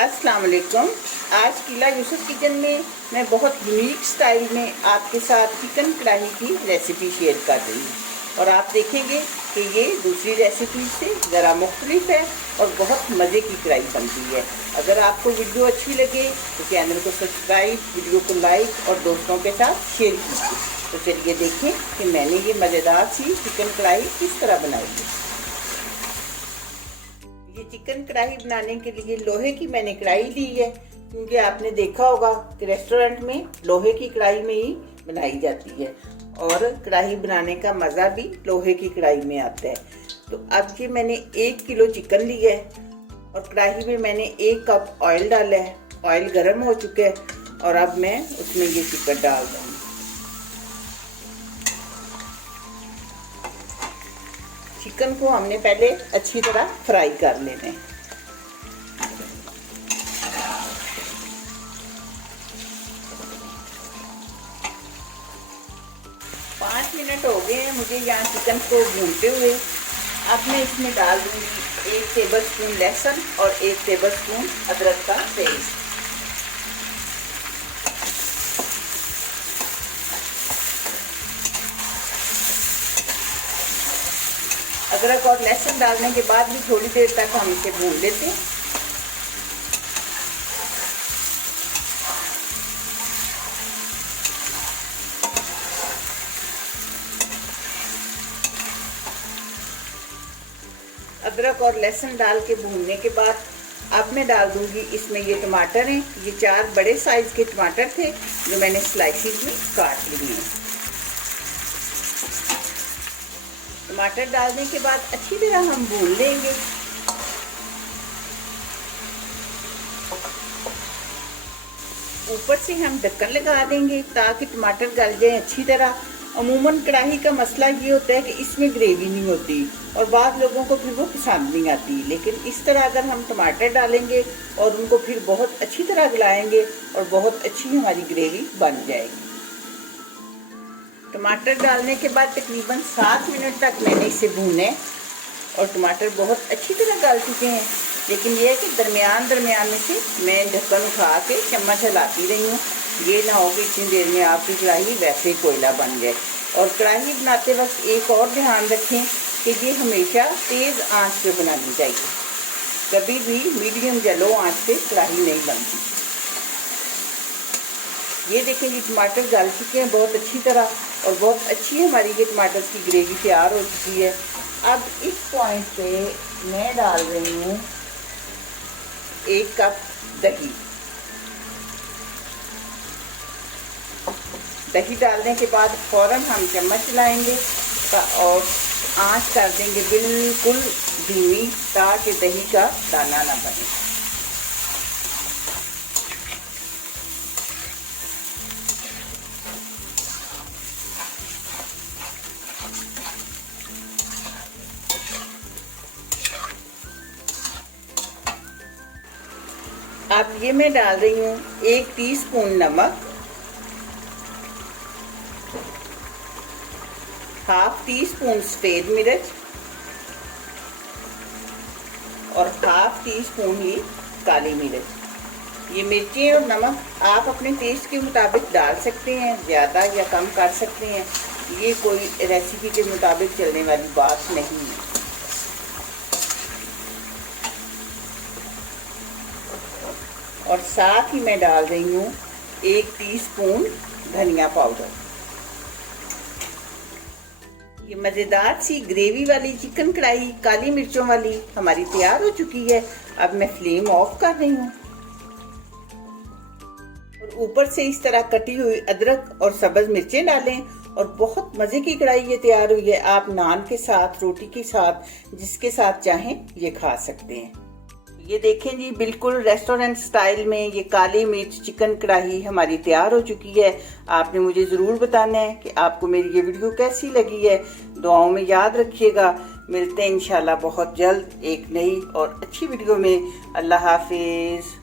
अस्सलाम वालेकुम। आज किला यूसुफ किचन में मैं बहुत यूनिक स्टाइल में आपके साथ चिकन कढ़ाई की रेसिपी शेयर कर रही हूँ और आप देखेंगे कि ये दूसरी रेसिपी से ज़रा मुख्तलिफ है और बहुत मज़े की कढ़ाई बनती है। अगर आपको वीडियो अच्छी लगे तो चैनल को सब्सक्राइब, वीडियो को लाइक और दोस्तों के साथ शेयर कीजिए। तो चलिए देखें कि मैंने ये मज़ेदार सी चिकन कढ़ाई किस तरह बनाई है। ये चिकन कढ़ाई बनाने के लिए लोहे की मैंने कढ़ाई ली है, क्योंकि आपने देखा होगा कि रेस्टोरेंट में लोहे की कढ़ाई में ही बनाई जाती है और कढ़ाई बनाने का मज़ा भी लोहे की कढ़ाई में आता है। तो अब ये मैंने 1 किलो चिकन लिया है और कढ़ाई में मैंने 1 कप ऑयल डाला है। ऑयल गर्म हो चुका है और अब मैं उसमें ये चिकन डाल दूँगी। चिकन को हमने पहले अच्छी तरह फ्राई कर लेना है। पाँच मिनट हो गए हैं मुझे यहाँ चिकन को भूनते हुए। अब मैं इसमें डाल दूँगी 1 टेबलस्पून लहसुन और 1 टेबलस्पून अदरक का पेस्ट। अदरक और लहसुन डालने के बाद भी थोड़ी देर तक हम इसे भून लेते हैं। अदरक और लहसुन डाल के भूनने के बाद अब मैं डाल दूंगी इसमें ये टमाटर हैं। ये 4 बड़े साइज के टमाटर थे जो मैंने स्लाइसिस में काट लिए हैं। टमाटर डालने के बाद अच्छी तरह हम भून लेंगे। ऊपर से हम ढक्कन लगा देंगे ताकि टमाटर गल जाए अच्छी तरह। अमूमन कढ़ाई का मसला ये होता है कि इसमें ग्रेवी नहीं होती और बाद लोगों को फिर वो पसंद नहीं आती, लेकिन इस तरह अगर हम टमाटर डालेंगे और उनको फिर बहुत अच्छी तरह गलाएंगे और बहुत अच्छी हमारी ग्रेवी बन जाएगी। टमाटर डालने के बाद तकरीबन 7 मिनट तक मैंने इसे भूने और टमाटर बहुत अच्छी तरह गल चुके हैं, लेकिन ये है कि दरमियान में से मैं ढक्कन उठा के चम्मच हिलाती रही हूँ। ये ना हो कि इतनी देर में आपकी कढ़ाई वैसे कोयला बन जाए। और कढ़ाई बनाते वक्त एक और ध्यान रखें कि ये हमेशा तेज़ आंच पे बनानी चाहिए, कभी भी मीडियम या लो आंच पे कढ़ाई नहीं बनती। ये देखें ये टमाटर गल चुके हैं बहुत अच्छी तरह और बहुत अच्छी हमारी ये टमाटर की ग्रेवी तैयार हो चुकी है। अब इस पॉइंट पे मैं डाल रही हूँ 1 कप दही। दही डालने के बाद फ़ौरन हम चम्मच चलाएंगे और आंच कर देंगे बिल्कुल धीमी ताकि दही का दाना ना बने। अब ये मैं डाल रही हूँ 1 टीस्पून नमक, हाफ टीस्पून सफ़ेद मिर्च और हाफ टीस्पून ही काली मिर्च। ये मिर्ची और नमक आप अपने टेस्ट के मुताबिक डाल सकते हैं, ज़्यादा या कम कर सकते हैं। ये कोई रेसिपी के मुताबिक चलने वाली बात नहीं है। और साथ ही मैं डाल रही हूँ 1 टीस्पून धनिया पाउडर। ये मज़ेदार सी ग्रेवी वाली चिकन कढ़ाई काली मिर्चों वाली हमारी तैयार हो चुकी है। अब मैं फ्लेम ऑफ कर रही हूँ और ऊपर से इस तरह कटी हुई अदरक और सब्ज़ मिर्चें डालें और बहुत मज़े की कढ़ाई ये तैयार हुई है। आप नान के साथ, रोटी के साथ, जिसके साथ चाहें ये खा सकते हैं। ये देखें जी बिल्कुल रेस्टोरेंट स्टाइल में ये काली मिर्च चिकन कढ़ाई हमारी तैयार हो चुकी है। आपने मुझे ज़रूर बताना है कि आपको मेरी ये वीडियो कैसी लगी है। दुआओं में याद रखिएगा। मिलते हैं इंशाल्लाह बहुत जल्द एक नई और अच्छी वीडियो में। अल्लाह हाफिज़।